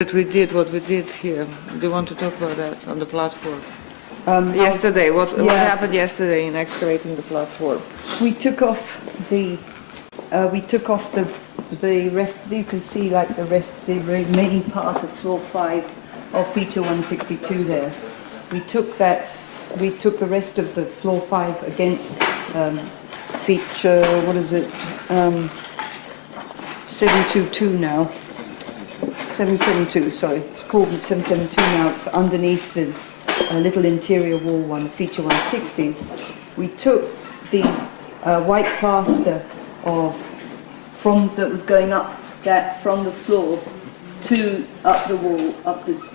That we did what we did here. Do you want to talk about that on the platform? Yesterday, what happened yesterday in excavating the platform? We took off the rest. You can see like the remaining part of floor 5 of feature 162 there. We took the rest of the floor 5 against feature, what is it, 722 now. 772, sorry, it's called 772 now. It's underneath the little interior wall one, feature 160. We took the white plaster that was going up from the floor to up the wall, up this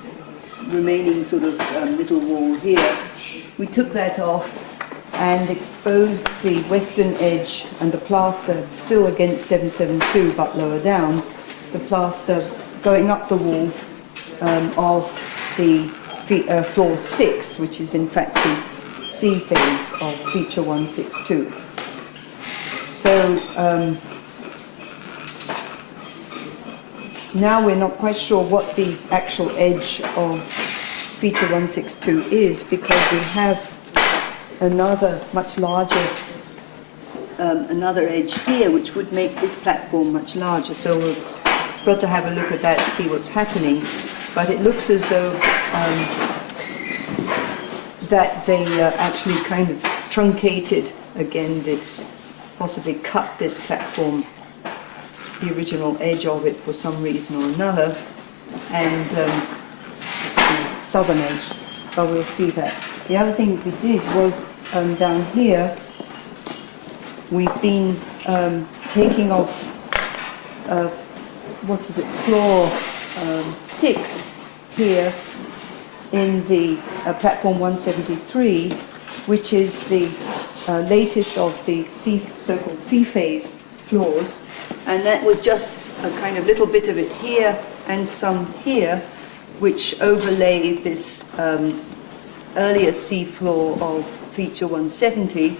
remaining sort of little wall here. We took that off and exposed the western edge and the plaster still against 772 but lower down. The plaster going up the wall of the floor 6, which is in fact the C phase of feature 162. So now we're not quite sure what the actual edge of feature 162 is, because we have another much larger another edge here which would make this platform much larger. So we've got to have a look at that to see what's happening. But it looks as though that they actually kind of truncated again this, possibly cut this platform, the original edge of it for some reason or another, and the southern edge, but we'll see that. The other thing we did was down here, we've been taking off floor 6 here in the platform 173, which is the latest of the so-called C-phase floors, and that was just a kind of little bit of it here and some here, which overlay this earlier C floor of feature 170,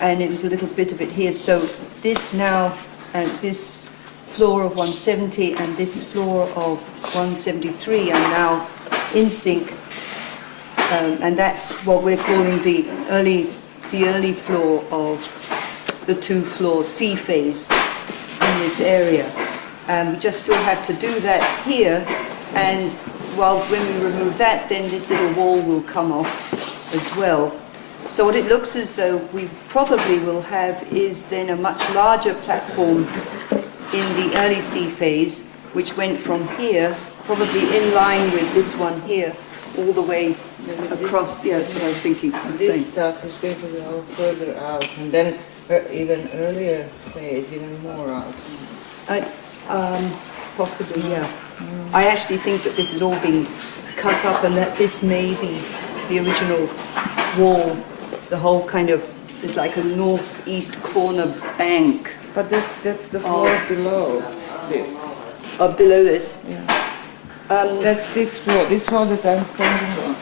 and it was a little bit of it here. So this now, and this floor of 170 and this floor of 173 are now in sync, and that's what we're calling the early floor of the 2 floors C phase in this area. We just still have to do that here, and when we remove that, then this little wall will come off as well. So what it looks as though we probably will have is then a much larger platform in the early C phase, which went from here, probably in line with this one here, all the way across. Yeah, that's what I was thinking. This stuff is going to go further out, and then even earlier phase, even more out. Possibly, yeah. I actually think that this is all being cut up, and that this may be the original wall, the whole kind of, there's like a northeast corner bank. But that's the floor below this. Below this? Yeah. That's this floor that I'm standing on.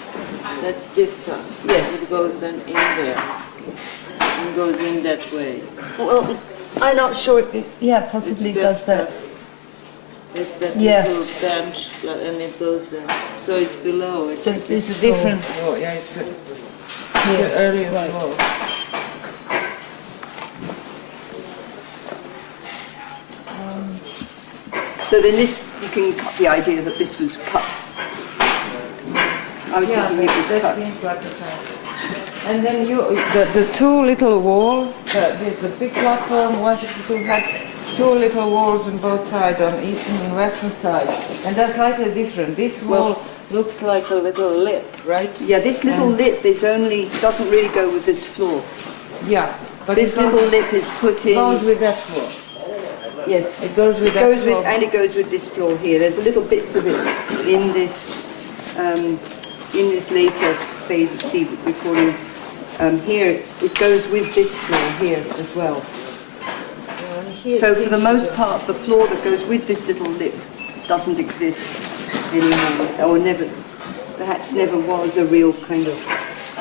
That's this stuff. Yes. It goes then in there. And goes in that way. Well, I'm not sure. Yeah, possibly it does that. It's that little bench, and it goes there. So it's below. So it's this a different floor. Yeah, it's an earlier floor. So then this, you can cut the idea that this was cut. I was thinking it was cut. Seems like a cut. And then the 2 little walls, the big platform 162 had 2 little walls on both sides, on eastern and western side, and that's slightly different. This wall looks like a little lip, right? Yeah, this little lip doesn't really go with this floor. Yeah, but this little lip is put in. Goes with that floor. Yes, it goes with that floor. And it goes with this floor here. There's a little bits of it in this later phase of C we're calling. Here it goes with this floor here as well. So for the most part, the floor that goes with this little lip doesn't exist anymore, or perhaps never was a real kind of.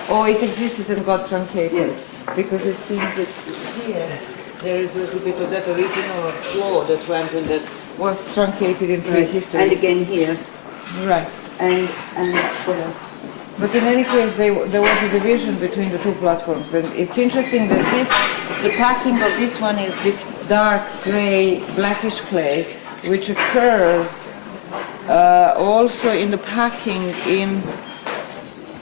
Or it existed and got truncated. Yes, because it seems that here there is a little bit of that original floor that went and that was truncated in prehistory. And again here. Right. and But in any case, there was a division between the two platforms, and it's interesting that the packing of this one is this dark gray, blackish clay, which occurs also in the packing in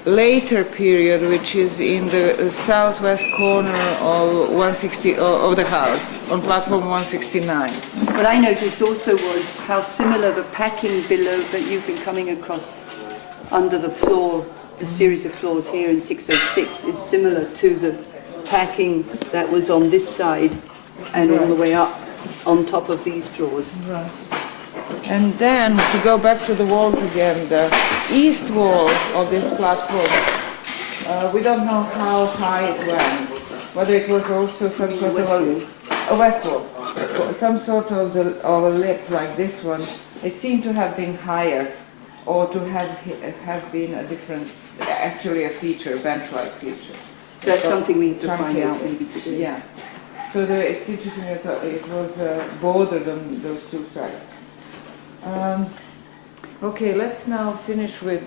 later period, which is in the southwest corner of 160 of the house on platform 169. what I noticed also was how similar the packing below that you've been coming across under the floor, the series of floors here in 606 is similar to the packing that was on this side and all the way up on top of these floors. Right. And then, to go back to the walls again, the east wall of this platform, we don't know how high it went, whether it was also some sort of a west wall, some sort of a lip like this one. It seemed to have been higher, or to have been a different, actually a feature, bench-like feature. So that's something we need to find Truncated. out maybe today. Yeah. So it's interesting that it was bordered on those two sides. Okay, let's now finish with